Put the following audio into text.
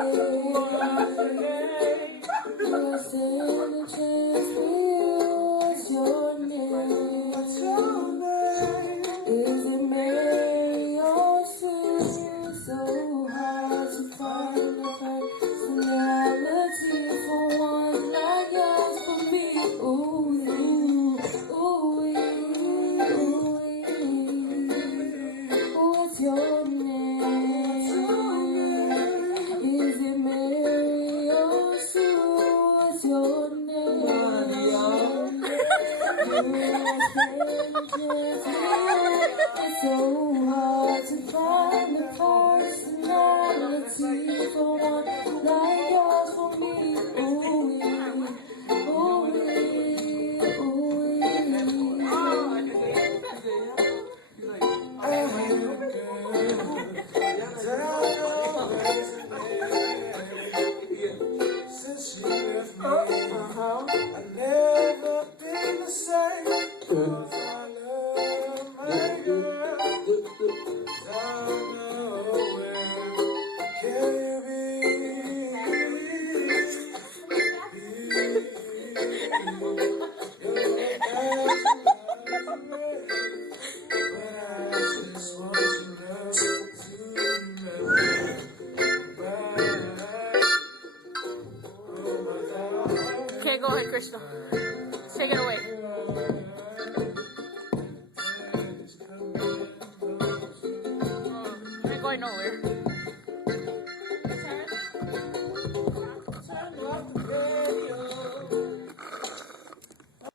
It's so hard to find a personality for one like yours for me. Ooh, ooh, Since she left me, I've never been the same. Cause I love my girl. I know where can you be? You're but I just want you know to Okay, go ahead, Crystal. Take it away. You're going nowhere.